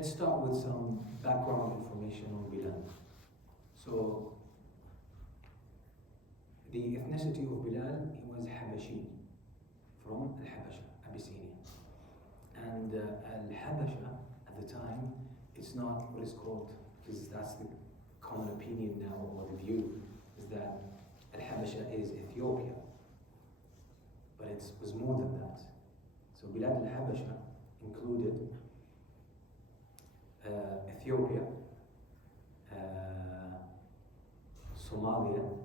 let's start with some background information on Bilal. So, the ethnicity of Bilal, he was Habashi, from Al-Habasha, Abyssinia. And Al-Habasha, at the time, it's not what is called, because that's the common opinion now, or the view, is that Al-Habasha is Ethiopia. But it was more than that. So Bilad al-Habasha included Ethiopia, Somalia,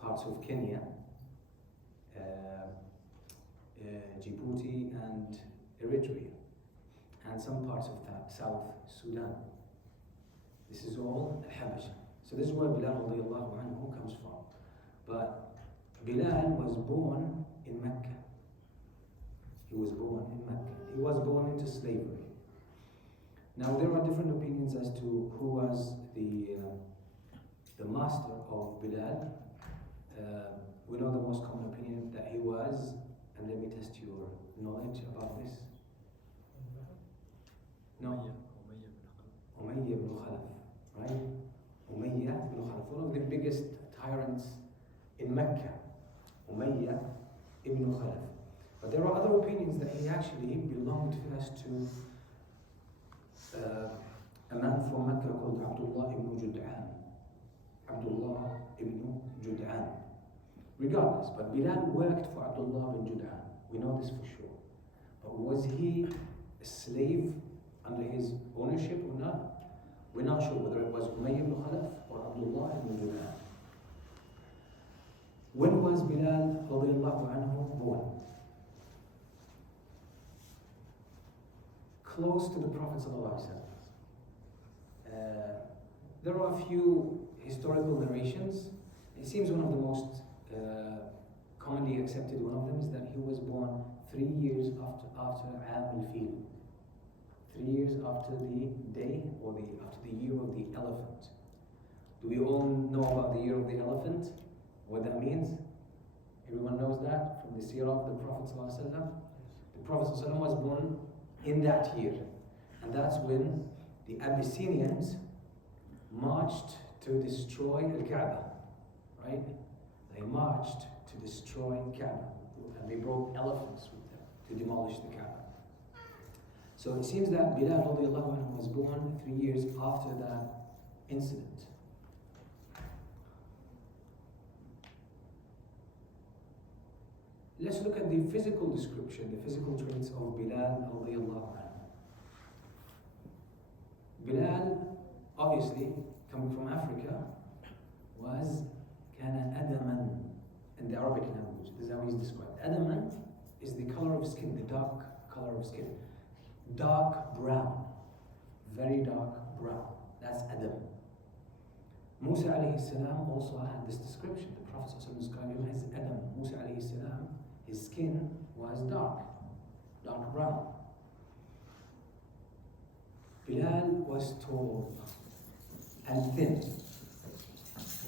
parts of Kenya, Djibouti and Eritrea, and some parts of South Sudan. This is all Al-Habasha. So this is where Bilal radiallahu anhu comes from. But Bilal was born in Mecca. He was born in Mecca. He was born into slavery. Now there are different opinions as to who was the master of Bilal. We know the most common opinion that he was, and let me test your knowledge about this. No? Umayyah ibn Khalaf, right? Umayyah ibn Khalaf, one of the biggest tyrants in Mecca. Umayyah ibn Khalaf. But there are other opinions that he actually belonged first to a man from Mecca called Abdullah ibn Jud'an. Abdullah ibn Jud'an. Regardless, but Bilal worked for Abdullah ibn Jud'an. We know this for sure. But was he a slave under his ownership or not? We're not sure whether it was Umayyah ibn Khalaf or Abdullah ibn Jud'an. When was Bilal radiallahu anhu born? Close to the Prophet sallallahu alaihi wasallam. There are a few historical narrations. It seems one of the most commonly accepted one of them is that he was born 3 years after Aam al-Fil. 3 years after the day or after the year of the elephant. Do we all know about the year of the elephant? What that means? Everyone knows that from the seerah of the Prophet ﷺ. The Prophet ﷺ was born in that year. And that's when the Abyssinians marched to destroy Al-Kaaba. Right? They marched to destroy Kaaba. And they brought elephants with them to demolish the Kaaba. So it seems that Bilal radiallahu anhu was born 3 years after that incident. Let's look at the physical description, the physical traits of Bilal radiallahu anhu. Bilal, obviously, coming from Africa, was kana adaman in the Arabic language. This is how he's described. Adaman is the color of skin, the dark color of skin. Dark brown, very dark brown. That's Adam. Musa alayhi salam also had this description. The Prophet described him as Adam. Musa alayhi salam, his skin was dark brown. Bilal was tall and thin.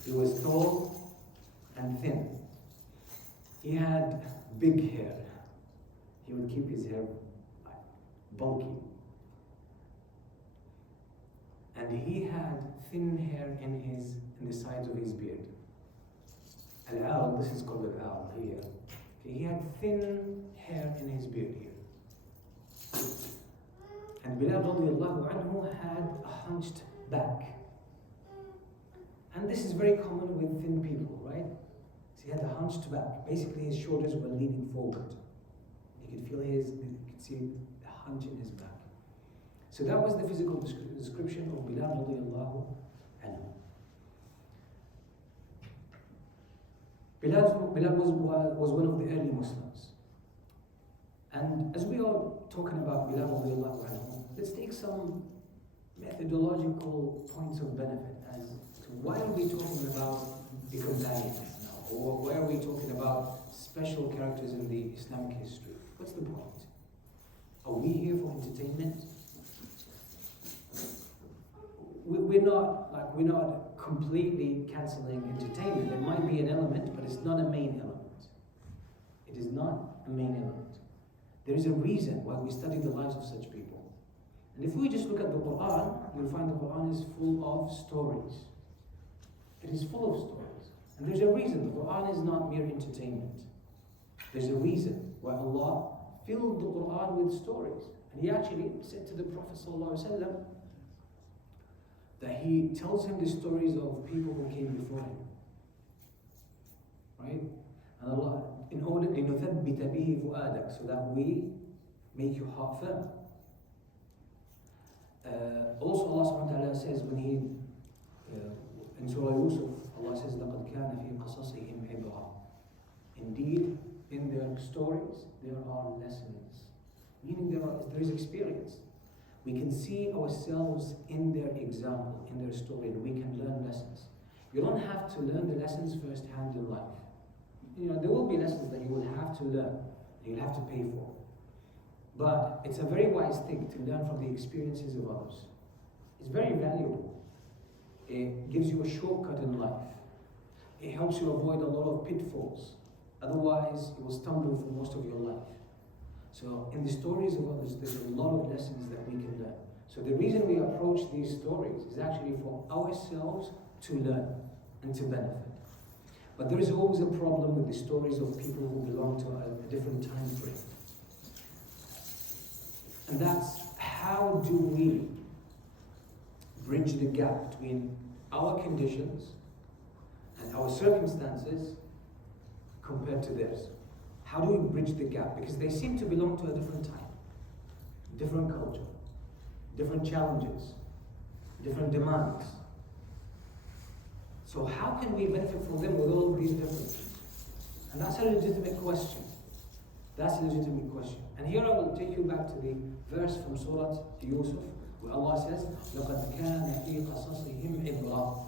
He was tall and thin. He had big hair. He would keep his hair bulky. And he had thin hair in the sides of his beard. Al-Al, this is called Al-Al here. He had thin hair in his beard here. And Bilal radiallahu anhu had a hunched back. And this is very common with thin people, right? So he had a hunched back. Basically his shoulders were leaning forward. You could see the hunch in his back. So that was the physical description of Bilal radiallahu anhu. Bilal was one of the early Muslims. And as we are talking about Bilal radiallahu anhu, let's take some methodological points of benefit as to why are we talking about the companions now? Or why are we talking about special characters in the Islamic history? What's the point? Are we here for entertainment? We're not completely cancelling entertainment. There might be an element, but it's not a main element. It is not a main element. There is a reason why we study the lives of such people. And if we just look at the Quran, you'll find the Quran is full of stories. It is full of stories. And there's a reason. The Quran is not mere entertainment. There's a reason why Allah filled the Quran with stories. And He actually said to the Prophet ﷺ that He tells him the stories of people who came before him. Right? And Allah, in order لِنُثَبِّتَ بِهِ فُؤَادَكَ, so that we make your heart firm. Also Allah subhanahu wa ta'ala says when He, in Surah Yusuf, Allah says, لَقَدْ كَانَ فِي قَصَصِهِمْ عِبْرًا. Indeed, in their stories, there are lessons. Meaning there is experience. We can see ourselves in their example, in their story, and we can learn lessons. You don't have to learn the lessons firsthand in life. There will be lessons that you will have to learn, and you'll have to pay for. But it's a very wise thing to learn from the experiences of others. It's very valuable. It gives you a shortcut in life. It helps you avoid a lot of pitfalls. Otherwise, you will stumble for most of your life. So in the stories of others, there's a lot of lessons that we can learn. So the reason we approach these stories is actually for ourselves to learn and to benefit. But there is always a problem with the stories of people who belong to a different time frame. And that's, how do we bridge the gap between our conditions and our circumstances compared to theirs? How do we bridge the gap? Because they seem to belong to a different time, different culture, different challenges, different demands. So how can we benefit from them with all of these differences? And that's a legitimate question. That's a legitimate question. And here I will take you back to the verse from Surah Yusuf, where Allah says, لَقَدْ كَانَ فِي قَصَصِهِمْ عِبْرًا.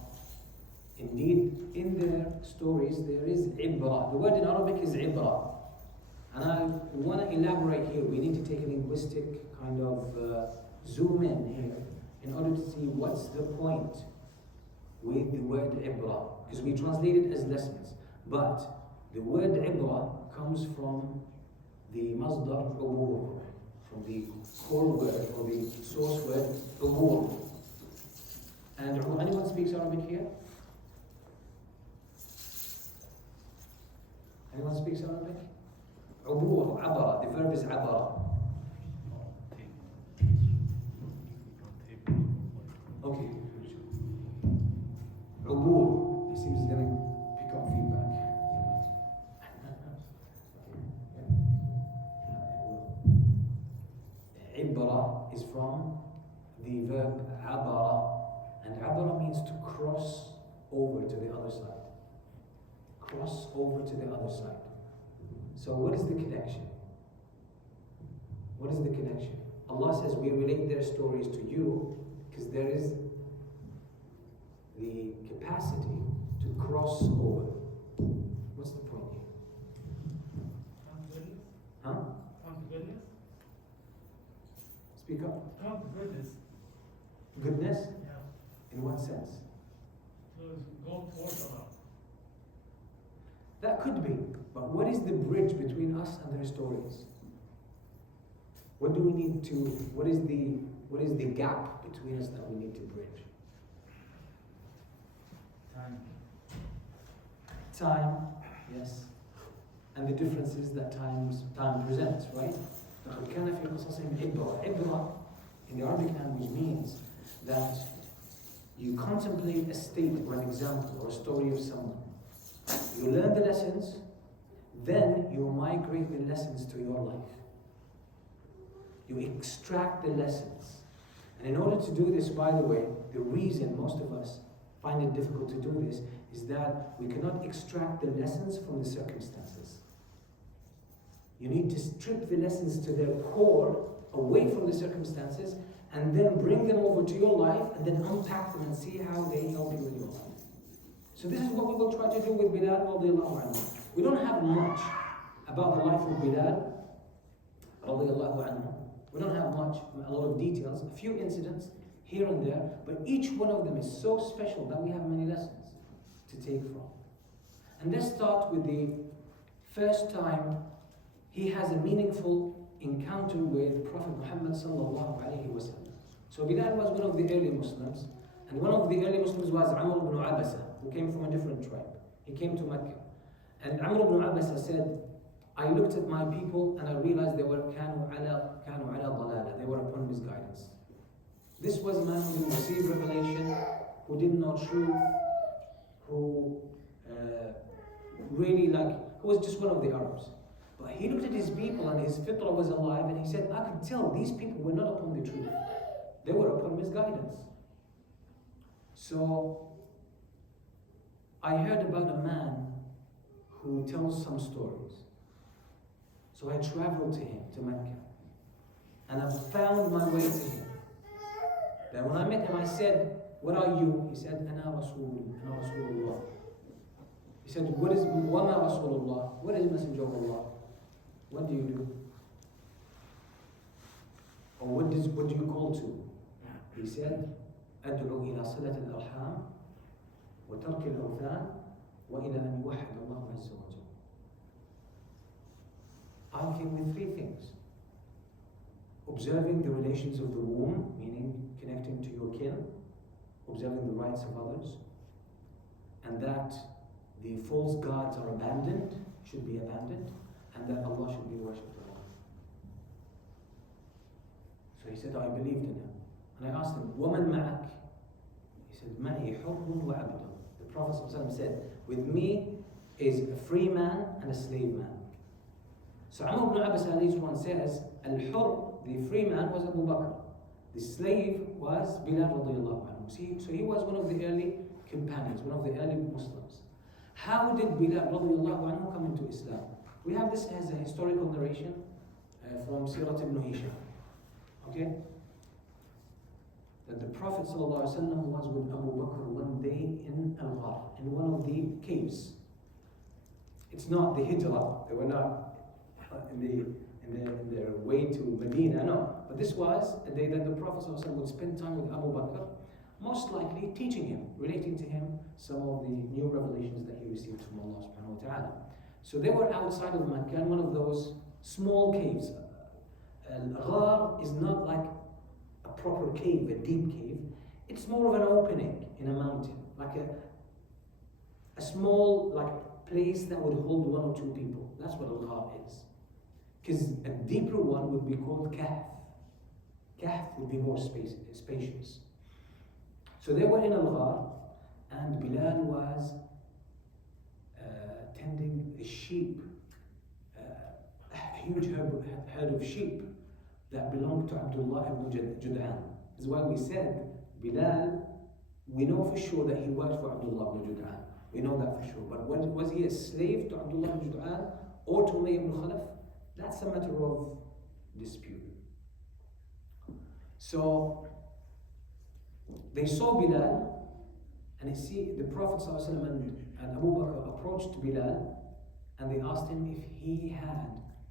Indeed, in their stories there is ibra. The word in Arabic is ibra. And I want to elaborate here. We need to take a linguistic kind of zoom in here in order to see what's the point with the word ibra. Because we translate it as lessons. But the word ibra comes from the masdar ubur, from the core word or the source word ubur. And anyone speaks Arabic here? Anyone speaks Arabic? Ubur, abara. The verb is abara. Okay. Ubur. He seems he's going to pick up feedback. Ibra is from the verb abara. And abara means to cross over to the other side. Cross over to the other side. So what is the connection? What is the connection? Allah says we relate their stories to you because there is the capacity to cross over. What's the point here? Huh? Goodness? Speak up. Goodness. Goodness? Yeah. In what sense? So go towards Allah. That could be, but what is the bridge between us and their stories? What do we need to, what is the gap between us that we need to bridge? Time, yes. And the differences that time presents, right? لَقَدْ كَانَ فِي قَصَصِهِمْ عِبْرًا. Ibra in the Arabic language means that you contemplate a state or an example or a story of someone. You learn the lessons, then you migrate the lessons to your life. You extract the lessons. And in order to do this, by the way, the reason most of us find it difficult to do this is that we cannot extract the lessons from the circumstances. You need to strip the lessons to their core, away from the circumstances, and then bring them over to your life, and then unpack them and see how they help you in your life. So this is what we will try to do with Bilal radiallahu anhu. We don't have much about the life of Bilal radiallahu anhu. We don't have much, a lot of details, a few incidents here and there, but each one of them is so special that we have many lessons to take from. And let's start with the first time he has a meaningful encounter with Prophet Muhammad sallallahu alaihi wasallam. So Bilal was one of the early Muslims, and one of the early Muslims was Amr ibn Abasa, who came from a different tribe. He came to Mecca. And Amr ibn Abasa said, I looked at my people and I realized they were كانوا على ضلالة. They were upon misguidance. This was a man who received revelation, who didn't know truth, who who was just one of the Arabs. But he looked at his people and his fitrah was alive, and he said, I could tell these people were not upon the truth. They were upon misguidance. So I heard about a man who tells some stories. So I traveled to him, to Mecca, and I found my way to him. Then when I met him, I said, what are you? He said, Ana Rasulullah. He said, what is Wama Rasulullah? What is Messenger of Allah? What do you do? Or what do you call to? He said, أدعو إلى صلة الأرحام وترك الأوثان وإلى أن يوحد الله عز وجل. I came with three things. Observing the relations of the womb, meaning connecting to your kin, observing the rights of others, and that the false gods are abandoned, should be abandoned, and that Allah should be worshipped alone. So he said, I believed in him. And I asked him, وَمَنْ مَعَكَ? He said, مَعِي حُرٌّ وَعَبْدٌ. The Prophet ﷺ said, with me is a free man and a slave man. So Amr ibn Abbas says, Al-Hur, the free man, was Abu Bakr. The slave was Bilal radiallahu anhu. So he was one of the early companions, one of the early Muslims. How did Bilal radiallahu anhu come into Islam? We have this as a historical narration from Sirat ibn Hisham. Okay? That the Prophet ﷺ was with Abu Bakr one day in Al-Ghar, in one of the caves. It's not the Hijrah, they were not in their way to Medina, no. But this was a day that the Prophet ﷺ would spend time with Abu Bakr, most likely teaching him, relating to him some of the new revelations that he received from Allah subhanahu wa ta'ala. So they were outside of Mecca in one of those small caves. Al-Ghar is not like a proper cave, a deep cave. It's more of an opening in a mountain, like a small place that would hold one or two people. That's what Al-Ghar is. Because a deeper one would be called Kahf. Kahf would be more spacious. So they were in Al-Ghar, and Bilal was tending a sheep, a huge herd of sheep that belonged to Abdullah ibn Jud'an. This is why we said Bilal, we know for sure that he worked for Abdullah ibn Jud'an. We know that for sure. But was he a slave to Abdullah ibn Jud'an or to Umayyah ibn Khalaf? That's a matter of dispute. So they saw Bilal, and the Prophet ﷺ and Abu Bakr approached Bilal, and they asked him if he had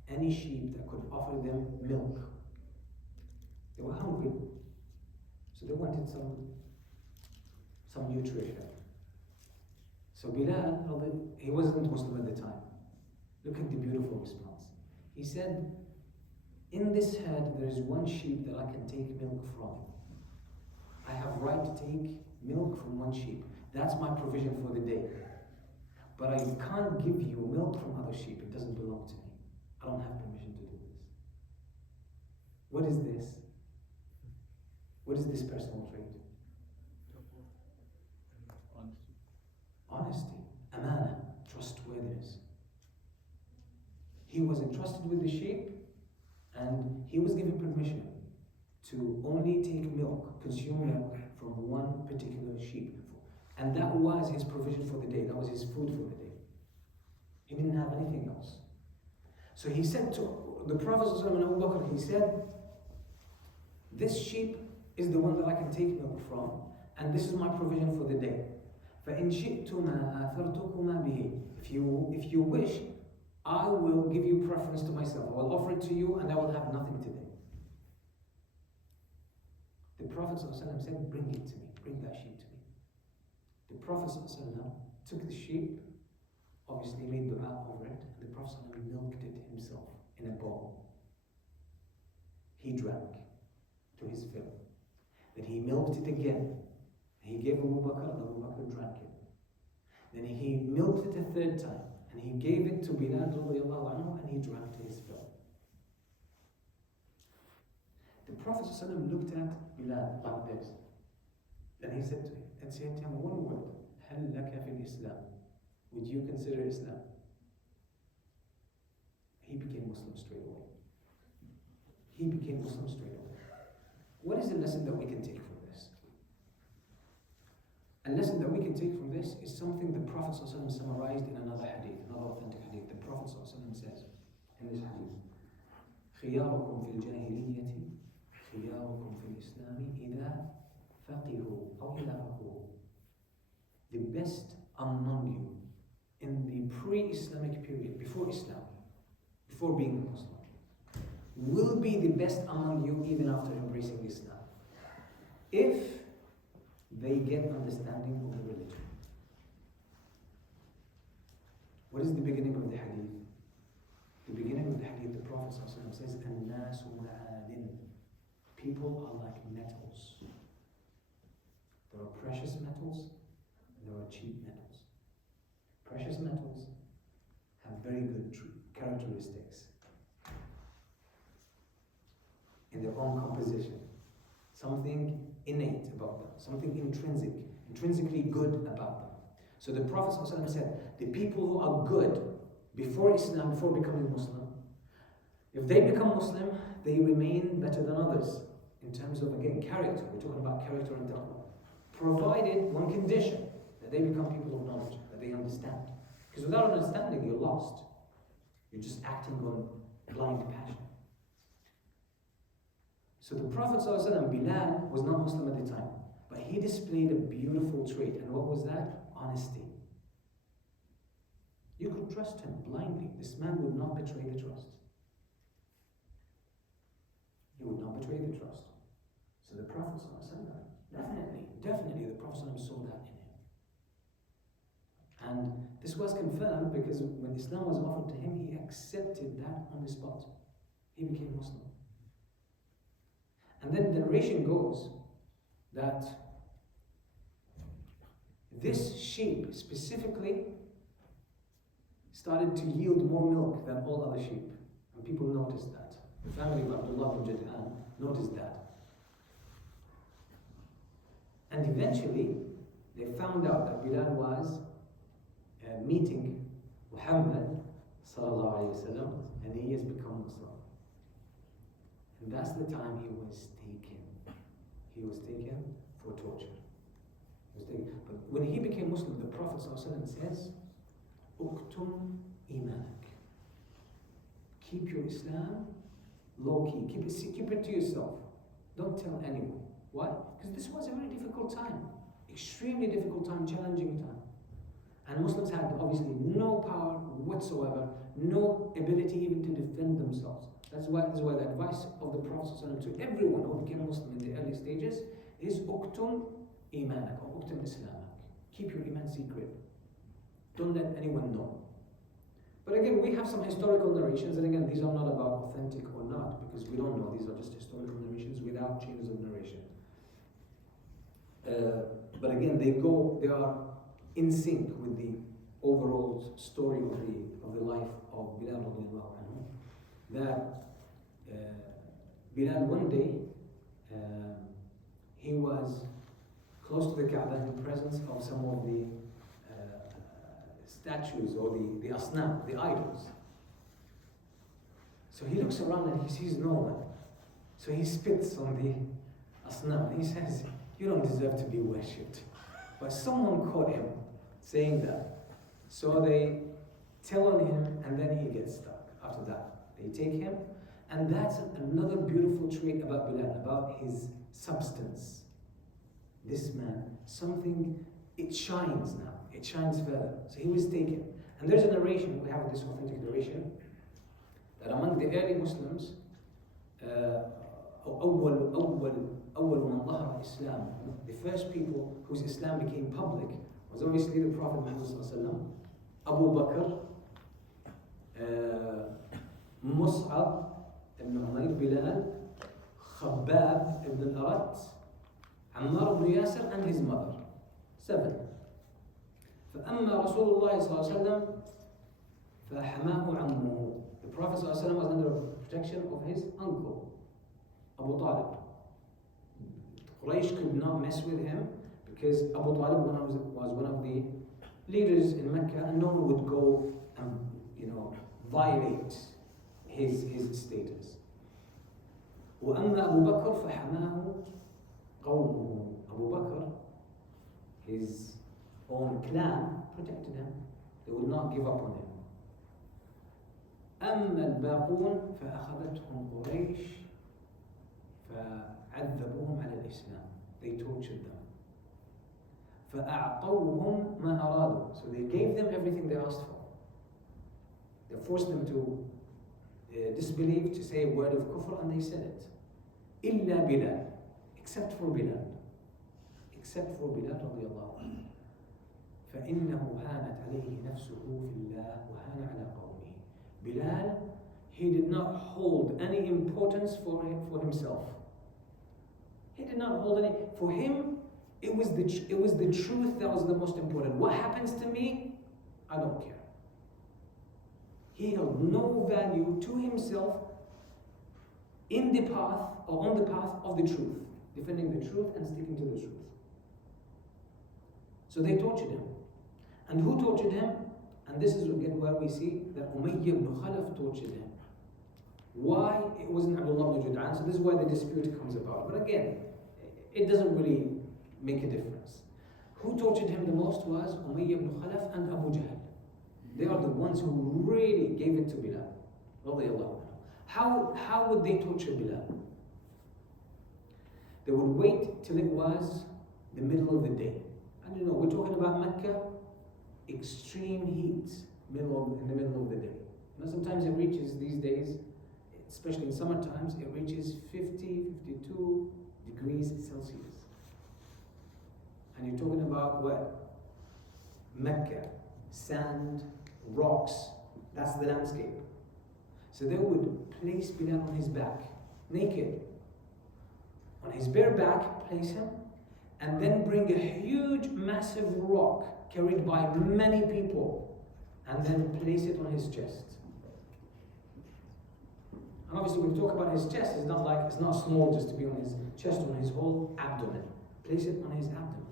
any sheep that could offer them milk. They were hungry, so they wanted some nutrition. So Bilal, he wasn't Muslim at the time. Look at the beautiful response. He said, in this herd there is one sheep that I can take milk from. I have right to take milk from one sheep. That's my provision for the day. But I can't give you milk from other sheep. It doesn't belong to me. I don't have permission to do this. What is this? What is this personal trait? Honesty, amana, trustworthiness. He was entrusted with the sheep, and he was given permission to only take milk, consume milk from one particular sheep. And that was his provision for the day. That was his food for the day. He didn't have anything else. So he said to the Prophet and Abu Bakr, he said, this sheep is the one that I can take milk from, and this is my provision for the day. فَإِنْ شِئْتُمَا آثَرْتُكُمَا بِهِ. If you wish, I will give you preference to myself. I will offer it to you, and I will have nothing today. The Prophet ﷺ said, bring it to me. Bring that sheep to me. The Prophet ﷺ took the sheep, obviously made dua over it, and the Prophet ﷺ milked it himself in a bowl. He drank to his fill. Then he milked it again. He gave Abu Bakr, and Abu Bakr drank it. Then he milked it a third time, and he gave it to Bilal radiallahu anhu, and he drank to his fill. The Prophet ﷺ looked at Bilal like this, and he said to him one word, هل لك في الإسلام? Would you consider Islam? He became Muslim straight away. He became Muslim straight away. What is the lesson that we can take from this? A lesson that we can take from this is something the Prophet ﷺ summarized in another hadith, another authentic hadith. The Prophet ﷺ says in this hadith, خياركم في الجاهلية خياركم في الإسلام إذا فقهوا أو إذا فقهوا. The best among you in the pre-Islamic period, before Islam, before being a Muslim, will be the best among you even after embracing Islam, if they get understanding of the religion. What is the beginning of the hadith? The beginning of the hadith, the Prophet ﷺ says, الناس معادن. People are like metals. There are precious metals, and there are cheap metals. Precious metals have very good characteristics in their own composition. Something innate about them, something intrinsically good about them. So the Prophet ﷺ said, the people who are good before Islam, before becoming Muslim, if they become Muslim, they remain better than others in terms of, again, character. We're talking about character and taqwa. Provided one condition, that they become people of knowledge, that they understand. Because without understanding, you're lost. You're just acting on blind passion. So the Prophet ﷺ, Bilal, was not Muslim at the time, but he displayed a beautiful trait. And what was that? Honesty. You could trust him blindly. This man would not betray the trust. He would not betray the trust. So the Prophet ﷺ, definitely the Prophet ﷺ saw that in him. And this was confirmed because when Islam was offered to him, he accepted that on the spot. He became Muslim. And then the narration goes that this sheep specifically started to yield more milk than all other sheep. And people noticed that. The family of Abdullah bin Jad'an noticed that. And eventually, they found out that Bilal was meeting Muhammad sallallahu alayhi wasallam, and he has become Muslim. And that's the time he was taken. He was taken for torture. But when he became Muslim, the Prophet ﷺ says, "Uktum imanak." Keep your Islam low key. Keep it to yourself. Don't tell anyone. Why? Because this was a very difficult time. Extremely difficult time, challenging time. And Muslims had obviously no power whatsoever, no ability even to defend themselves. That's why the advice of the Prophet ﷺ to everyone who became Muslim in the early stages is "Uktum imanak" or "Uktum islamak." Keep your iman secret. Don't let anyone know. But again, we have some historical narrations, and again, these are not about authentic or not, because we don't know. These are just historical narrations without chains of narration. But again, they are in sync with the overall story of the life of Bilal radiallahu anhu. That Bilal one day, he was close to the Kaaba in presence of some of the statues or the asnam, the idols. So he looks around and he sees no one. So he spits on the asnam. He says, "You don't deserve to be worshipped." But someone caught him saying that. So they tell on him, and then he gets stuck. After that, they take him, and that's another beautiful trait about Bilal, about his substance. This man, it shines now. It shines further. So he was taken. And there's a narration, we have this authentic narration, that among the early Muslims, أول من ظهر Islam, the first people whose Islam became public was obviously the Prophet Muhammad ﷺ, Abu Bakr, Mus'ab ibn Umayr, Bilal, Khabbab ibn al-Arat, Ammar ibn Yasir and his mother. 7. فأما رسول الله صلى الله عليه وسلم فحماه عمه. The Prophet صلى الله عليه وسلم was under protection of his uncle, Abu Talib. Quraysh could not mess with him because Abu Talib was one of the leaders in Mecca, and no one would go and violate his status. وأما أبو بكر فحماه قومه. Abu Bakr, his own clan, protected him. They would not give up on him. أما الباقون فأخذتهم قريش فعذبوهم على الإسلام. They tortured them. فأعطوهم ما أرادوا. So they gave them everything they asked for. They forced them to disbelieve, to say a word of kufr, and they said it. إلا Bilal, except for Bilal. Except for Bilal رضي الله عنه. فإنه هانت عليه نفسه في الله وهان على قومه. Bilal, he did not hold any importance for himself. He did not hold any. For him, it was the truth that was the most important. What happens to me, I don't care. He held no value to himself in the path or on the path of the truth, defending the truth and sticking to the truth. So they tortured him. And who tortured him? And this is again where we see that Umayyah ibn Khalaf tortured him. Why? It wasn't Abdullah ibn Jud'an, so this is why the dispute comes about. But again, it doesn't really make a difference. Who tortured him the most was Umayyah ibn Khalaf and Abu Jahl. They are the ones who really gave it to Bilal. How would they torture Bilal? They would wait till it was the middle of the day. And we're talking about Mecca, extreme heat, in the middle of the day. Sometimes it reaches these days, especially in summer times, it reaches 50, 52 degrees Celsius. And you're talking about what? Mecca, sand, rocks, that's the landscape. So they would place Bilal on his back, naked. On his bare back, place him, and then bring a huge, massive rock carried by many people, and then place it on his chest. And obviously, when we talk about his chest, it's not small just to be on his chest, on his whole abdomen. Place it on his abdomen.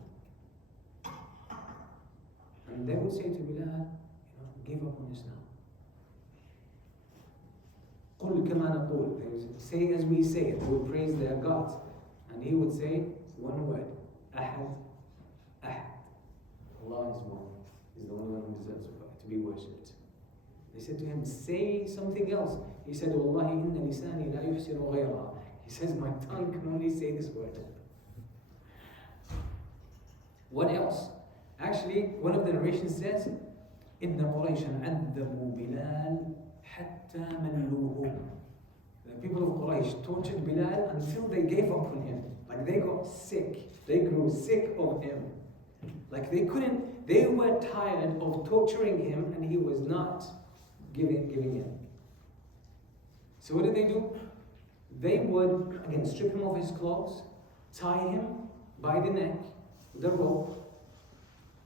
And they would say to Bilal, give up on Islam. قُلْ كَمَا نَقُولُ. They would say as we say it. They would praise their gods. And he would say one word. Ahad. Ahad. Allah is one. He's the only one who deserves to be worshipped. They said to him, say something else. He said, Wallahi inna lisani la yuhsinu ghayra. He says, my tongue can only say this word. What else? Actually, one of the narrations says, إِنَّ قُرَيْشًا عَذَّبُوا بِلَالٍ حَتَّى مَلُّوهُ. The people of Quraysh tortured Bilal until they gave up on him. Like they got sick. They grew sick of him. Like they were tired of torturing him, and he was not giving in. So what did they do? They would, again, strip him of his clothes, tie him by the neck with a rope,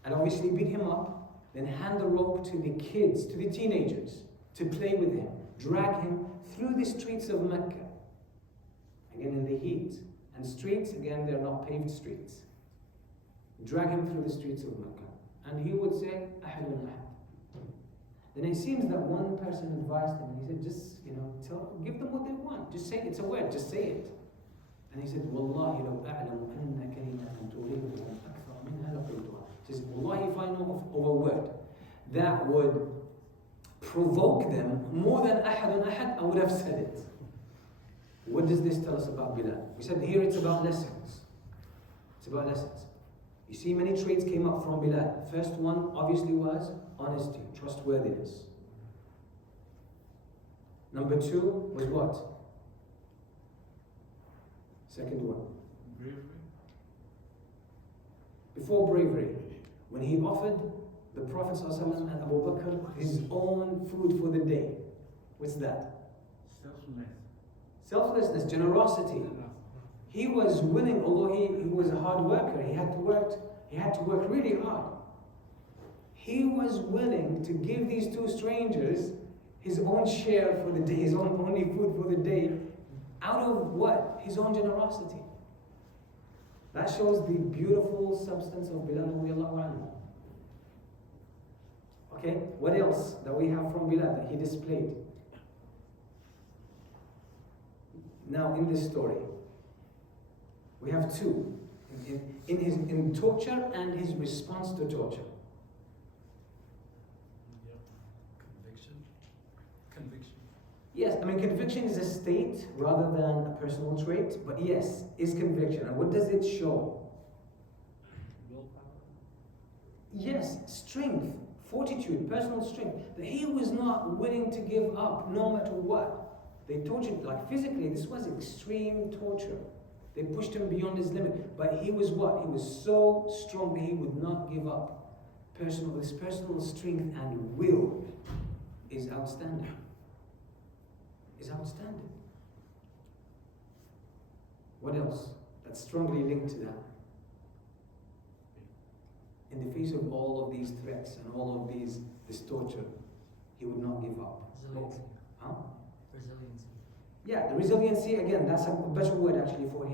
and obviously beat him up, then hand the rope to the kids, to the teenagers, to play with him, drag him through the streets of Mecca, again in the heat. And streets, again, they're not paved streets. Drag him through the streets of Mecca. And he would say, Ahadun Ahad. Then it seems that one person advised him, and he said, just, give them what they want. Just say it. It's a word, just say it. And he said, Wallahi law a'lamu anna kalimatan turiduhum akthar minha laqultuha. He says, Wallahi, if I know of a word that would provoke them more than Ahadun Ahad, I would have said it. What does this tell us about Bilal? We said here it's about lessons. It's about lessons. You see, many traits came up from Bilal. First one obviously was honesty, trustworthiness. Number two was what? Second one. Bravery. Before bravery, when he offered the Prophet ﷺ and Abu Bakr his own food for the day. What's that? Selfless. Selflessness, generosity. He was willing, although he was a hard worker, he had to work really hard. He was willing to give these two strangers his own share for the day, his own only food for the day, out of what? His own generosity. That shows the beautiful substance of Bilal radiallahu anhu. Okay, what else that we have from Bilal that he displayed? Now in this story, we have two. In torture and his response to torture. Conviction. Yes, I mean conviction is a state rather than a personal trait, but yes, is conviction. And what does it show? Willpower. Yes, strength, fortitude, personal strength. That he was not willing to give up no matter what. They tortured, like physically, this was extreme torture. They pushed him beyond his limit. But he was what? He was so strong that he would not give up. This personal strength and will is outstanding. Is outstanding. What else? That's strongly linked to that. In the face of all of these threats and all of this torture, he would not give up. Resiliency. Huh? Resiliency. Yeah, the resiliency, again, that's a better word actually for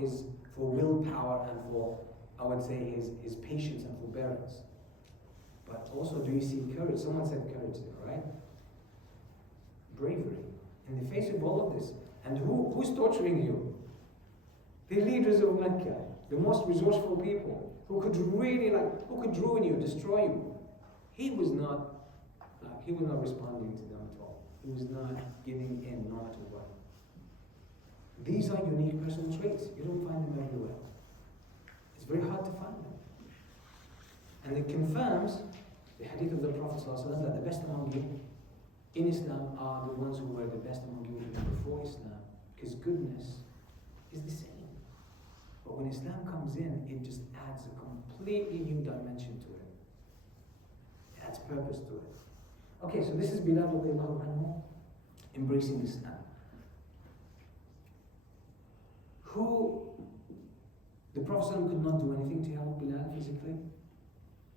willpower and for, I would say, his patience and forbearance. But also, do you see courage? Someone said courage there, right? Bravery. In the face of all of this. And who's torturing you? The leaders of Mecca, the most resourceful people, who could ruin you, destroy you. He was not responding to them at all. He was not giving in, no matter what. These are unique personal traits. You don't find them everywhere. It's very hard to find them. And it confirms the hadith of the Prophet ﷺ that the best among you in Islam are the ones who were the best among you before Islam. Because goodness is the same. But when Islam comes in, it just adds a completely new dimension to it. It adds purpose to it. Okay, so this is Bilal radiallahu anhu embracing Islam. The Prophet ﷺ could not do anything to help Bilal physically.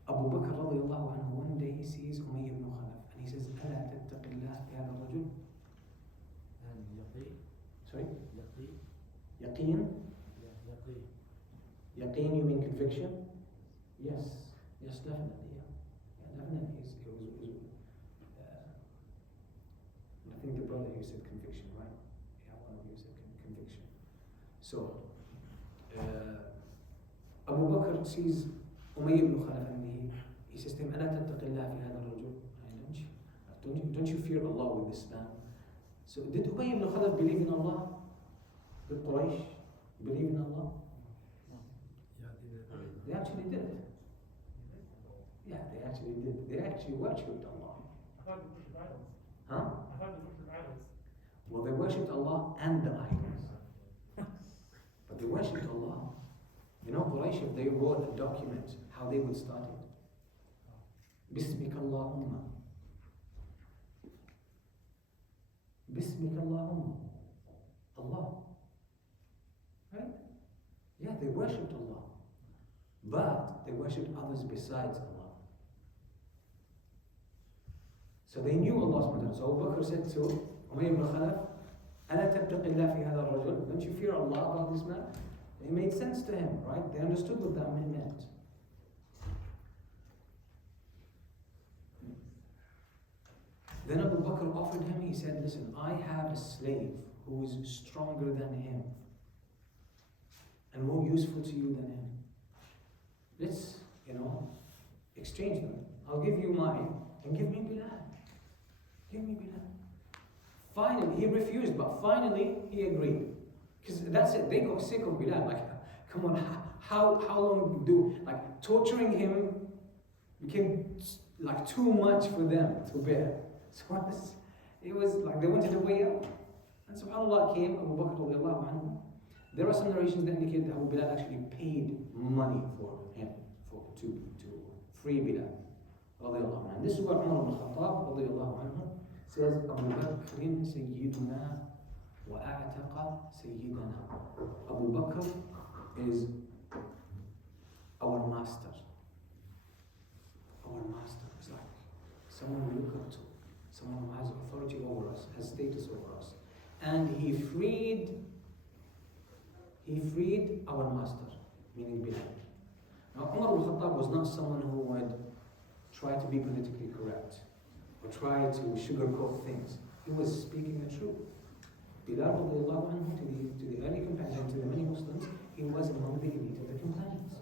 Abu Bakr radiallahu anhu, one day he sees Umayy ibn Khalaf and he says, أَلَا تَتَّقِ اللَّهَ فِي هَذَا الرَّجُلِ. And yaqeen. Sorry? Yaqeen. Yaqeen? Yeah, yaqeen. Yaqeen, you mean conviction? Yes. Yes, definitely. Yeah, definitely. I think the brother you said conviction, right? Yeah, one of you said conviction. So, Abu Bakr sees Umayy ibn Khalaf and he says to him, أَلَا تَتَّقِ اللَّهَ فِي هَذَا الرَّجُلِ. Don't you fear Allah with this man? So did Umayy ibn Khalaf believe in Allah? Did Quraysh believe in Allah? They actually did. Yeah, they actually did. They actually worshipped Allah. I thought they worshipped idols. Huh? I thought they worshipped idols. Well, they worshipped Allah and the idols. But they worshipped Allah. You know, Quraysh, if they wrote a document, how they would start it. Bismika Allahumma. Bismika Allahumma. Allah. Right? Yeah, they worshipped Allah. But they worshipped others besides Allah. So they knew Allah subhanahu wa ta'ala. So Abu Bakr said to Umayy ibn Khalaf, أَلَا تَتَّقِ اللَّهَ فِي هَذَا الرَّجُلِ. Don't you fear Allah about this man? It made sense to him, right? They understood what that meant. Then Abu Bakr offered him, he said, listen, I have a slave who is stronger than him and more useful to you than him. Let's, exchange them. I'll give you mine and give me Bilal. Give me Bilal. Finally, he refused, but finally he agreed. Because that's it, they got sick of Bilal. Like, come on, how long torturing him became like too much for them to bear. So it was like they wanted a way out. And subhanAllah came Abu Bakr radiallahu anhu. There are some narrations that indicate that Abu Bilal actually paid money for him to free Bilal radiallahu anhu. And this is what Umar ibn Khattab radiallahu anhu says, Abu Bakr Sayyiduna وأعتق سيدنا. Abu Bakr is our master. Our master is like someone we look up to, someone who has authority over us, has status over us. And he freed our master, meaning Bilal. Now Umar al-Khattab was not someone who would try to be politically correct or try to sugarcoat things. He was speaking the truth. Bilal radiallahu anhu, to the early companions, to the many Muslims, he was among the elite of the companions.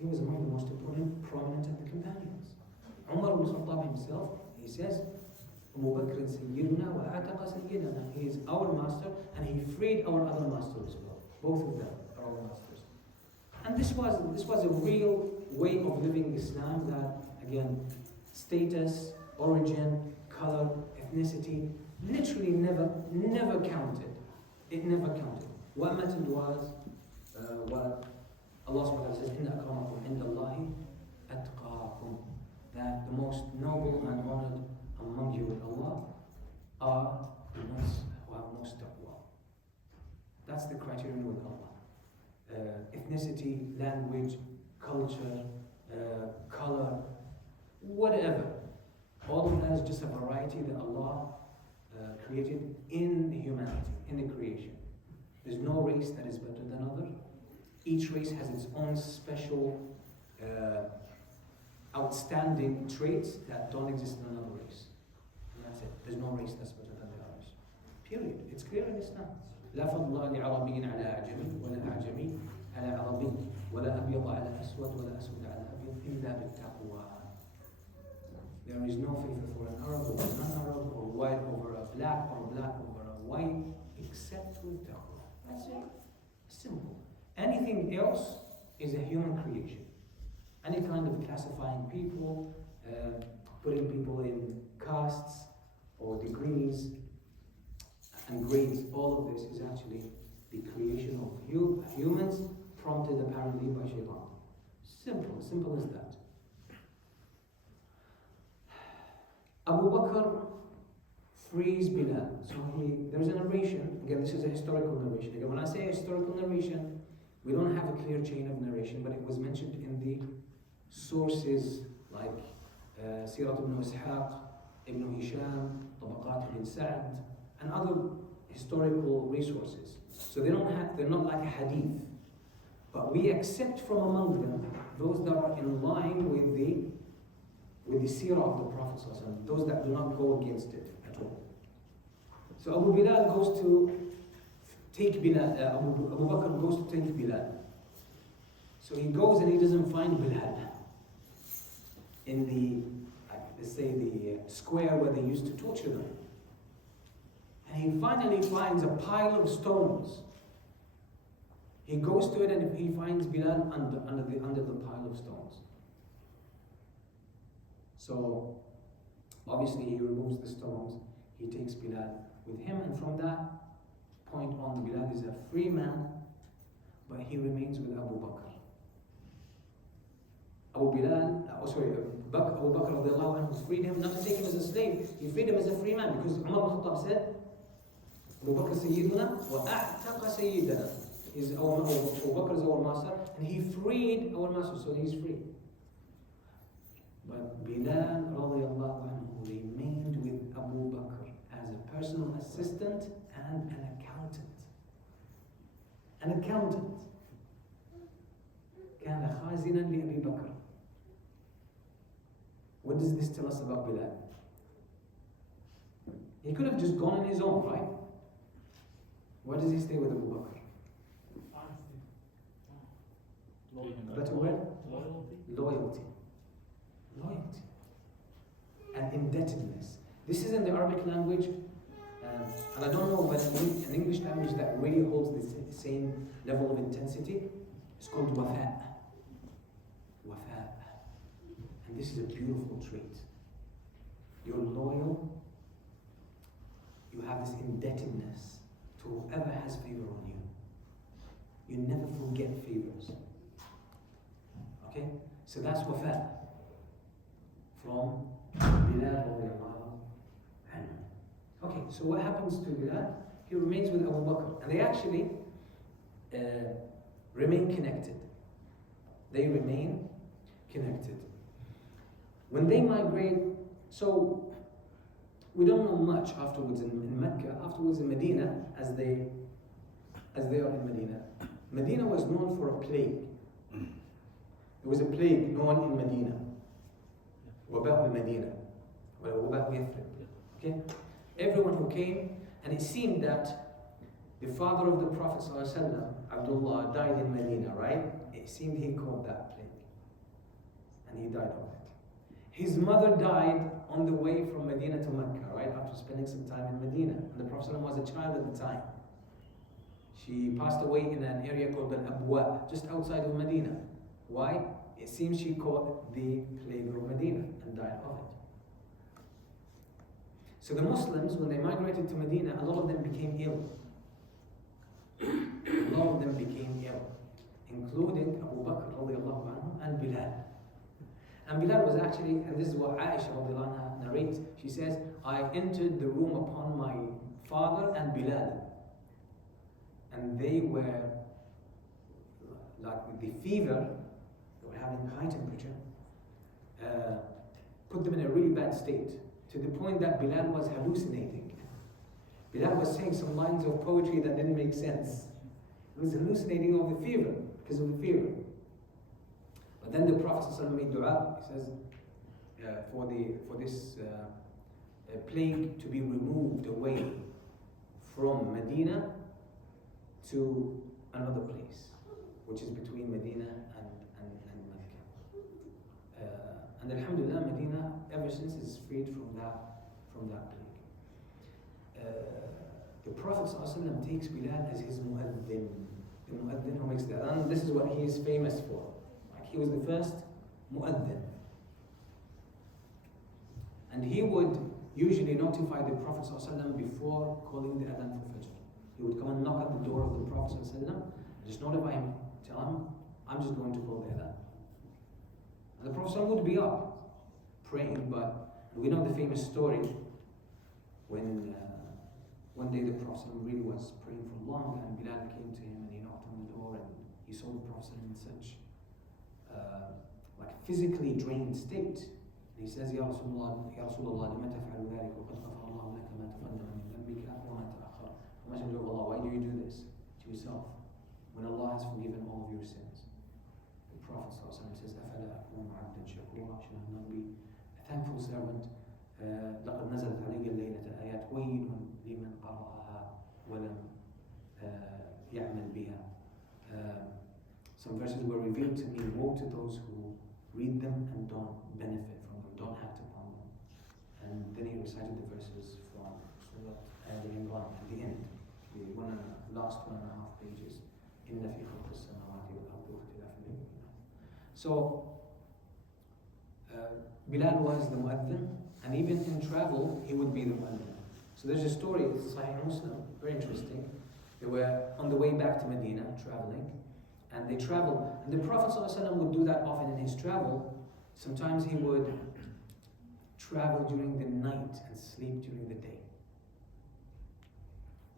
He was among the most important, prominent of the companions. Umar al-Khattab himself, he says, Abu Bakr Sayyiduna wa a'taqa Sayyidana. He is our master and he freed our other master as well. Both of them are our masters. And this was a real way of living Islam that, again, status, origin, color, ethnicity, literally never counted. It never counted. What mattered was what Allah subhanahu wa ta'ala says, Inna akramakum indallahi atqakum. That the most noble and honored among you with Allah are the ones who have most taqwa. That's the criterion with Allah. Ethnicity, language, culture, color, whatever. All of that is just a variety that Allah created in humanity, in the creation. There's no race that is better than other. Each race has its own special, outstanding traits that don't exist in another race. And that's it. There's no race that's better than the others. Period. It's clear in Islam. لا فضل لعربي على أعجمي ولا أعجمي على عربي ولا أبيض على أسود ولا أسود على أبيض إلا بالتقوى. There is no favor for an Arab over a non-Arab, or white over a black, or black over a white, except with taqwa. That's it. Simple. Anything else is a human creation. Any kind of classifying people, putting people in castes or degrees and grades, all of this is actually the creation of humans, prompted apparently by shaitan. Simple as that. Abu Bakr frees Bilal. So there's a narration. Again, this is a historical narration. Again, when I say historical narration, we don't have a clear chain of narration, but it was mentioned in the sources like Sirat ibn Ishaq, Ibn Hisham, Tabaqat ibn Sa'd, and other historical resources. So they're not like a hadith. But we accept from among them those that are in line with the seerah of the Prophet ﷺ, those that do not go against it at all. So Abu Bilal goes to take Bilal, Abu Bakr goes to take Bilal. So he goes and he doesn't find Bilal in let's say the square where they used to torture them. And he finally finds a pile of stones. He goes to it and he finds Bilal under the pile of stones. So obviously he removes the stones, he takes Bilal with him, and from that point on Bilal is a free man, but he remains with Abu Bakr. Abu Bakr radiallahu anhu freed him, not to take him as a slave, he freed him as a free man, because Umar al-Khattab said, Abu Bakr Sayyiduna wa a'taqa Sayyidana. Abu Bakr is our master, and he freed our master, so he's free. But Bilal radiallahu anhu remained with Abu Bakr as a personal assistant and an accountant. An accountant. كان خازنا لأبي بكر. What does this tell us about Bilal? He could have just gone on his own, right? Why does he stay with Abu Bakr? Honesty. Better word? Loyalty. Loyalty. And indebtedness. This is in the Arabic language, and I don't know, but in English language that really holds the same level of intensity. It's called wafa. Wafa. And this is a beautiful trait. You're loyal. You have this indebtedness to whoever has favor on you. You never forget favors. Okay? So that's wafa. From Bilal radiallahu anhu. Okay, so what happens to Bilal? He remains with Abu Bakr, and they actually remain connected. They remain connected. When they migrate, so we don't know much afterwards in Mecca, afterwards in Medina, as they are in Medina. Medina was known for a plague. There was a plague known in Medina. Wabah al-Medina. Wabah Yathrib. Okay? Everyone who came, and it seemed that the father of the Prophet ﷺ, Abdullah, died in Medina, right? It seemed he caught that plague. And he died of it. His mother died on the way from Medina to Mecca, right? After spending some time in Medina. And the Prophet ﷺ was a child at the time. She passed away in an area called Al-Abwa, just outside of Medina. Why? It seems she caught the plague of Medina and died of it. So the Muslims, when they migrated to Medina, a lot of them became ill. A lot of them became ill, including Abu Bakr radiallahu anhu and Bilal. And Bilal was actually, and this is what Aisha radiallahu anha narrates, she says, I entered the room upon my father and Bilal. And they were, like with the fever, they were having high temperature, put them in a really bad state, to the point that Bilal was hallucinating. Bilal was saying some lines of poetry that didn't make sense. He was hallucinating of the fever, because of the fever. But then the Prophet ﷺ made dua. He says, for this plague to be removed away from Medina to another place, which is between Medina and Mecca. And Alhamdulillah, Medina ever since is freed from that plague. The Prophet ﷺ takes Bilal as his mu'adhin, the mu'adhin who makes the adhan. This is what he is famous for. Like he was the first mu'adhin. And he would usually notify the Prophet ﷺ before calling the adhan for Fajr. He would come and knock at the door of the Prophet ﷺ, just notify him, tell him, I'm just going to call the adhan. And the Prophet ﷺ would be up, praying, but we know the famous story when one day the Prophet ﷺ really was praying for long, and Bilal came to him and he knocked on the door, and he saw the Prophet ﷺ in such like physically drained state. And he says, Ya Rasulullah, lima taf'alu dhalik, wa qad ghafara Allahu laka ma taqaddama min dhanbika wa ma ta'akhkhara. Messenger of Allah, why do you do this to yourself when Allah has forgiven all of your sins? The Prophet ﷺ says, أَفَلَا أَكُونُ عَبْدًا شَكُورًا, should I not be a thankful servant? لقد نزلت علي الليلة آيات ويل لمن قرأها ولم يعمل بها. Some verses were revealed to me, woe to those who read them and don't benefit from them, don't act upon them. And then he recited the verses from Surah Al-Imran at the end, the last 1.5 pages. إِنَّ فِي خَلْقِ السَّمَاوَاتِ وَالْأَرْضِ وَاخْتِلَافِ اللَّيْلِ وَالنَّهَارِ. So Bilal was the mu'adhin, and even in travel, he would be the mu'adhin. So there's a story, it's Sahih Muslim, very interesting. They were on the way back to Medina, traveling, and they traveled. And the Prophet ﷺ would do that often in his travel. Sometimes he would travel during the night and sleep during the day.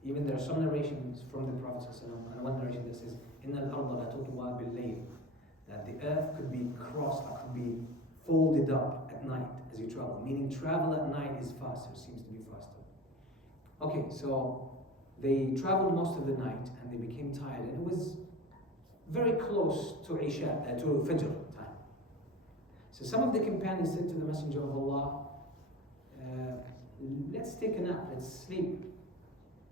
Even there are some narrations from the Prophet ﷺ, and one narration that says, إِنَّ الْأَرْضَ لَتُطْوَى بِاللَّيْلِ, that the earth could be crossed, could be folded up at night as you travel. Meaning travel at night is faster, seems to be faster. Okay, so they traveled most of the night and they became tired, and it was very close to Isha, to Fajr time. So some of the companions said to the Messenger of Allah, let's take a nap, let's sleep.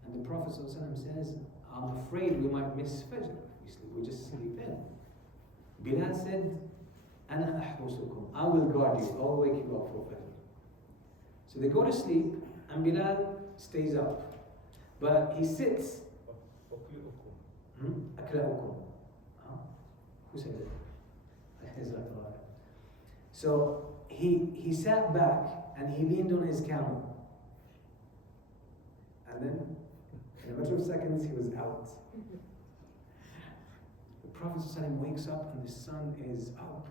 And the Prophet ﷺ says, I'm afraid we might miss Fajr. We just sleep in. Bilal said, أَنَا أَحْرُسُكُمْ, I will guard you, I will wake you up for Fajr. So they go to sleep, and Bilal stays up. But he sits. أَكْلَأُكُمْ. Who said it? So he sat back and he leaned on his camel. And then, in a matter of seconds, he was out. The Prophet ﷺ wakes up and the sun is up.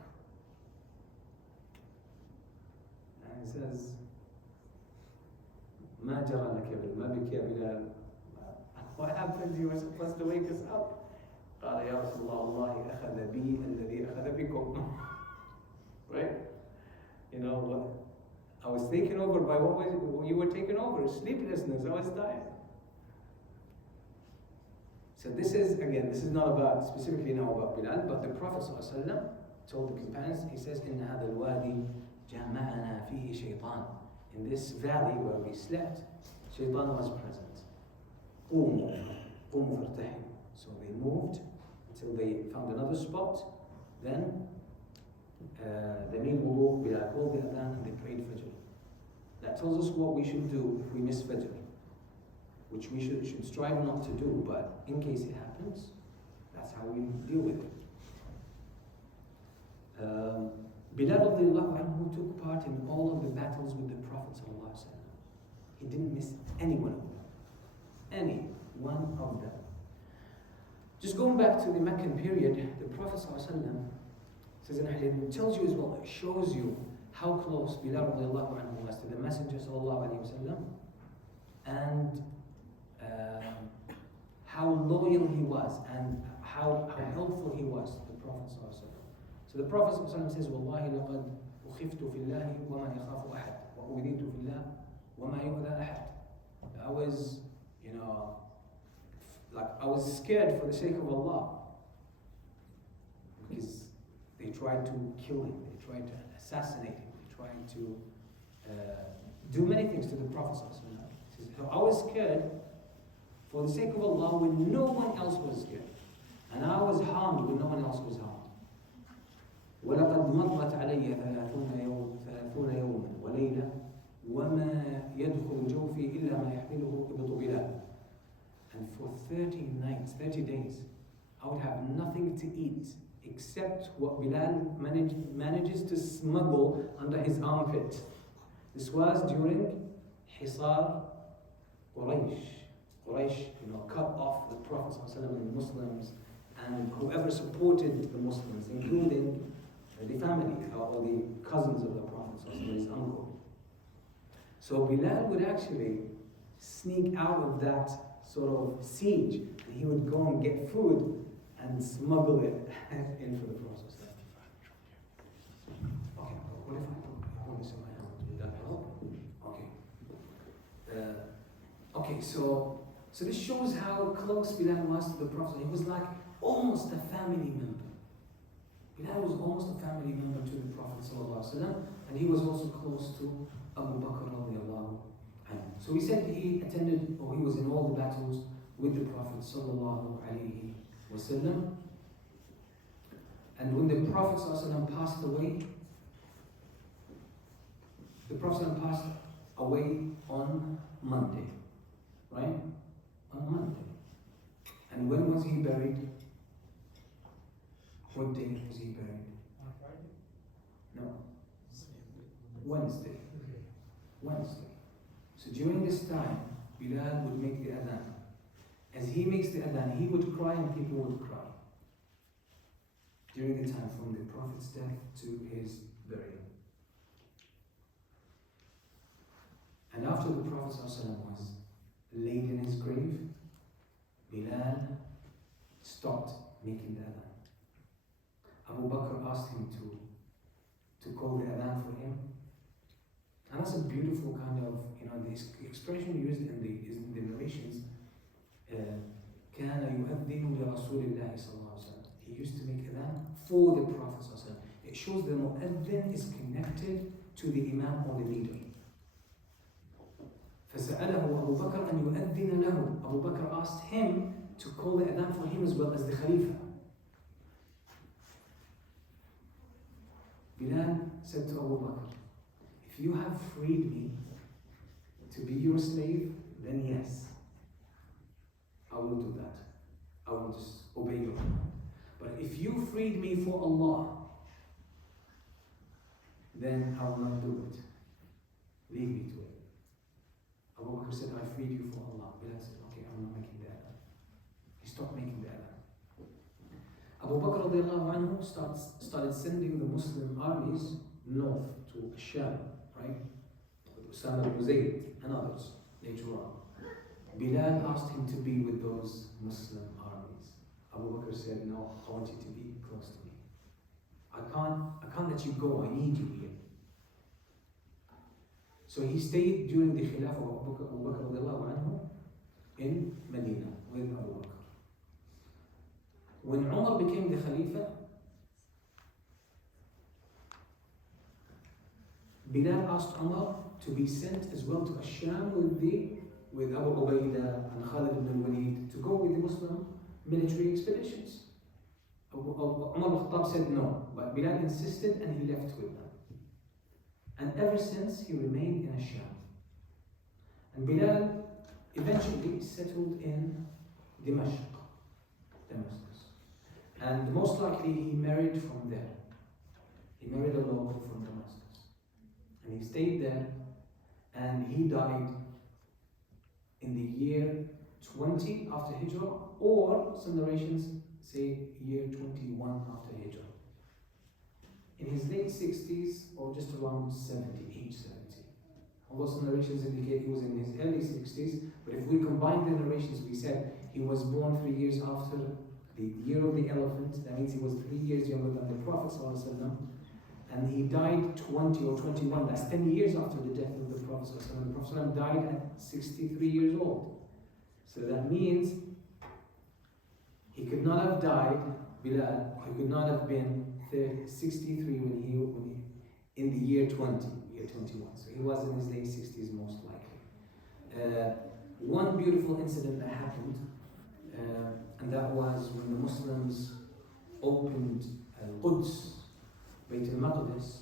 And he says, ما جرى لك يا بلال ما بك يا بلال What happened? You were supposed to wake us up. قال يا رسول الله والله أخذ بي الذي أخذ بكم. Right? You know what? I was taken over by what you were taken over. Sleeplessness. I was tired. So this is not about specifically now about Bilal, but the Prophet ﷺ told the companions, he says, إن هذا الوادي جمعنا فيه شيطان. In this valley where we slept, shaitan was present. قوموا فارتحلوا. So they moved until they found another spot. Then they made wudu, Bilal called the adhan, and they prayed Fajr. That tells us what we should do if we miss Fajr, which we should strive not to do, but in case it happens, that's how we deal with it. Bilal radiallahu anhu took part in all of the battles with the Prophet sallallahu alaihi wasallam. He didn't miss any one of them. Any one of them. Just going back to the Meccan period, the Prophet sallallahu alaihi wasallam says in hadith, it tells you as well, it shows you how close Bilal radiallahu anhu was to the Messenger sallallahu alaihi wasallam, and how loyal he was and how helpful he was to the Prophet sallallahu alaihi wasallam. So the Prophet sallallahu alaihi wasallam says, "Wallahi laqad ukhiftu fillahi wa ma yakhafu ahad, wa uditu fillah wa ma yu'dha ahad." I was, I was scared for the sake of Allah, because they tried to kill him, they tried to assassinate him, they tried to do many things to the Prophet sallallahu alaihi wasallam. He says, so I was scared for the sake of Allah when no one else was scared, and I was harmed when no one else was harmed. ولقد مرت علي 30 يوما وليلة وما يدخل جوفي إلا ما يحمله إبط بلال. And for 30 nights, 30 days, I would have nothing to eat except what Bilal manages to smuggle under his armpit. This was during Hisar Quraysh. Quraysh, cut off the Prophet ﷺ and the Muslims and whoever supported the Muslims, including the family or the cousins of the Prophet ﷺ, his uncle. So Bilal would actually sneak out of that sort of siege, and he would go and get food and smuggle it in for the Prophet. Okay, what if I hold this in my hand? Would that help? Okay. Okay, so this shows how close Bilal was to the Prophet. He was like almost a family member. Bilal was almost a family member to the Prophet ﷺ, and he was also close to Abu Bakr radiallahu anhu. So we said he attended, or he was in all the battles with the Prophet sallallahu alaihi wasallam. And when the Prophet ﷺ passed away, the Prophet ﷺ passed away on Monday, right? On Monday. And when was he buried? What day was he buried? On Friday? No. Wednesday. Wednesday. So during this time, Bilal would make the adhan. As he makes the adhan, he would cry and people would cry. During the time from the Prophet's death to his burial. And after the Prophet ﷺ was laid in his grave, Bilal stopped making the adhan. Abu Bakr asked him to call the adhan for him. And that's a beautiful kind of, the expression used in the narrations. كان يؤذن لرسول الله صلى الله عليه وسلم. He used to make adhan for the Prophet صلى الله عليه وسلم. It shows the mu'adhin is connected to the imam or the leader. فسأله أبو بكر أن يؤذن له. Abu Bakr asked him to call the adhan for him as well as the Khalifa. Bilal said to Abu Bakr, if you have freed me to be your slave, then yes, I will do that. I will just obey your command. But if you freed me for Allah, then I will not do it. Leave me to it. Abu Bakr said, I freed you for Allah. Bilal said, okay, I'm not making the adhan. He stopped making the adhan. Abu Bakr radiallahu anhu started sending the Muslim armies north to Sham, right? With Usama ibn Zayd and others. later on. Bilal asked him to be with those Muslim armies. Abu Bakr said, no, I want you to be close to me. I can't let you go, I need you here. So he stayed during the Khilafah of Abu Bakr radiallahu anhu in Medina with Abu Bakr. When Umar became the Khalifa, Bilal asked Umar to be sent as well to Asham with Abu Ubaidah and Khalid ibn al-Walid to go with the Muslim military expeditions. Umar al-Khattab said no, but Bilal insisted and he left with them. And ever since he remained in Asham. And Bilal eventually settled in Damascus. And most likely he married from there. He married a local from Damascus. And he stayed there and he died in the year 20 after Hijrah, or some narrations say year 21 after Hijrah. In his late 60s or just around 70, age 70. Although some narrations indicate he was in his early 60s, but if we combine the narrations, we said he was born 3 years after the year of the elephant. That means he was 3 years younger than the Prophet ﷺ. And he died 20 or 21, that's 10 years after the death of the Prophet ﷺ. The Prophet ﷺ died at 63 years old. So that means he could not have died, Bilal, he could not have been 63 when he in the year 20, year 21. So he was in his late 60s most likely. One beautiful incident that happened, and that was when the Muslims opened Quds, Bayt al-Maqdis,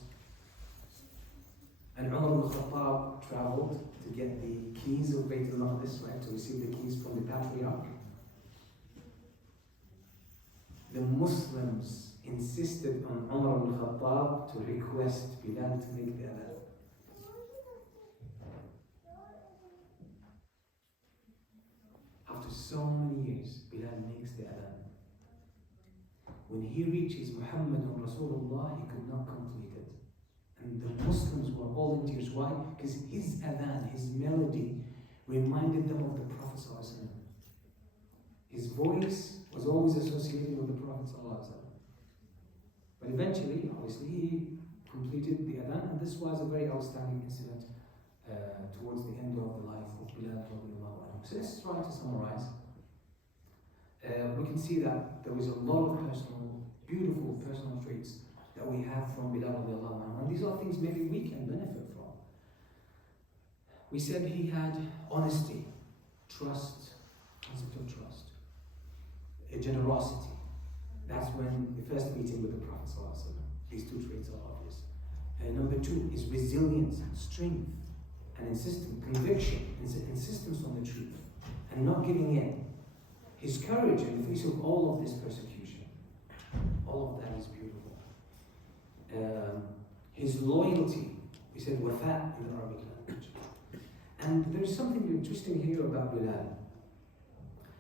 and Umar al-Khattab traveled to get the keys of Bayt al-Maqdis, right, to receive the keys from the Patriarch. The Muslims insisted on Umar al-Khattab to request Bilal to make the adhan. After so many years, Bilal makes the adhan. When he reaches Muhammadun Rasulullah, he could not complete it. And the Muslims were all in tears. Why? Because his adhan, his melody, reminded them of the Prophet ﷺ. His voice was always associated with the Prophet ﷺ. But eventually, obviously, he completed the adhan, and this was a very outstanding incident towards the end of the life of Bilal. So let's try to summarize. We can see that there was a lot of beautiful personal traits that we have from Bilal radiallahu anhu. And these are things maybe we can benefit from. We said he had honesty, trust, concept of trust, generosity. That's when the first meeting with the Prophet ﷺ. These two traits are obvious. Number two is resilience and strength and conviction, insistence on the truth and not giving in. His courage in the face of all of this persecution. All of that is beautiful. His loyalty, we said wafa in the Arabic language. And there's something interesting here about Bilal.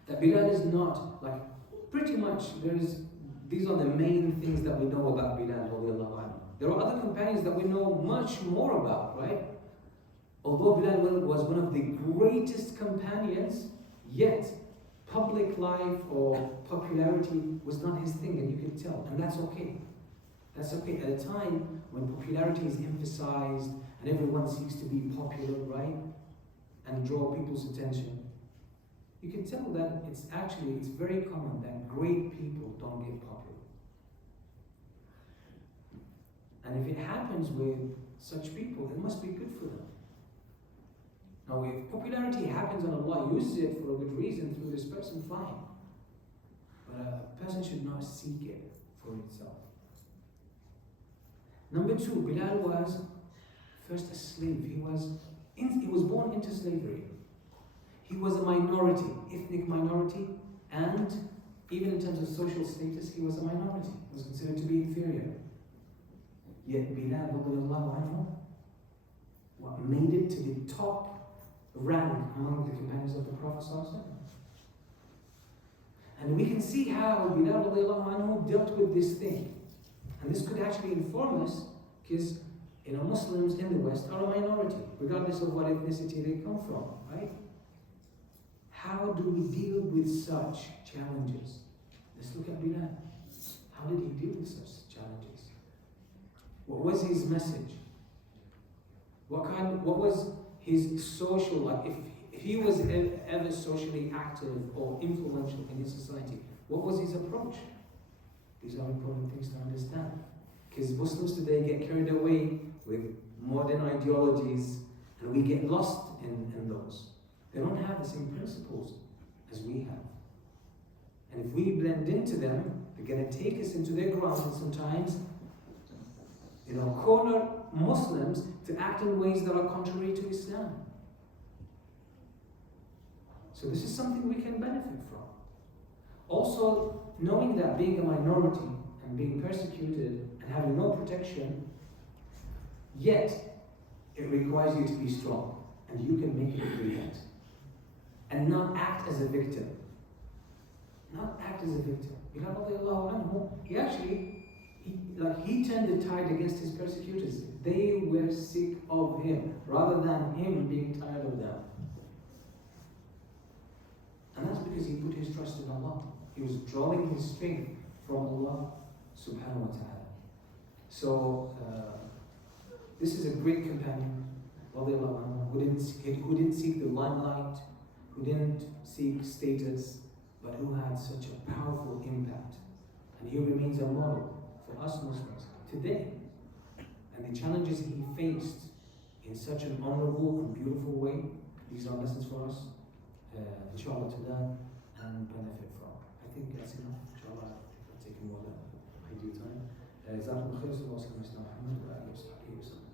That Bilal is not, like, pretty much these are the main things that we know about Bilal radiallahu anhu. There are other companions that we know much more about, right? Although Bilal was one of the greatest companions, yet public life or popularity was not his thing, and you could tell, and that's okay. That's okay. At a time when popularity is emphasized and everyone seeks to be popular, right? And draw people's attention, you can tell that it's very common that great people don't get popular. And if it happens with such people, it must be good for them. Now, if popularity happens and Allah uses it for a good reason through this person, fine. But a person should not seek it for itself. Number two, Bilal was first a slave. He was born into slavery. He was a minority, ethnic minority, and even in terms of social status, he was a minority. He was considered to be inferior. Yet Bilal radiallahu anhu made it to the top rank among the companions of the Prophet ﷺ. And we can see how Bilal radiallahu anhu dealt with this thing. And this could actually inform us, because Muslims in the West are a minority, regardless of what ethnicity they come from, right? How do we deal with such challenges? Let's look at Bilal. How did he deal with such challenges? What was his message? What was his social life? If he was ever socially active or influential in his society, what was his approach? These are important things to understand. Because Muslims today get carried away with modern ideologies and we get lost in those. They don't have the same principles as we have. And if we blend into them, they're going to take us into their grounds and sometimes, corner Muslims to act in ways that are contrary to Islam. So this is something we can benefit from. Also, knowing that being a minority and being persecuted and having no protection, yet it requires you to be strong and you can make it through that. And not act as a victim. Not act as a victim. Bilal radiallahu anhu, he turned the tide against his persecutors. They were sick of him rather than him being tired of them. And that's because he put his trust in Allah. He was drawing his strength from Allah subhanahu wa ta'ala. So, this is a great companion, radiallahu anhu, who didn't seek the limelight, who didn't seek status, but who had such a powerful impact. And he remains a model for us Muslims today. And the challenges he faced in such an honorable and beautiful way, these are lessons for us, inshallah, to learn and benefit from. I think that's enough, inshallah. I've taken more than I do time. جزاكم الله خير. صلى الله عليه وسلم.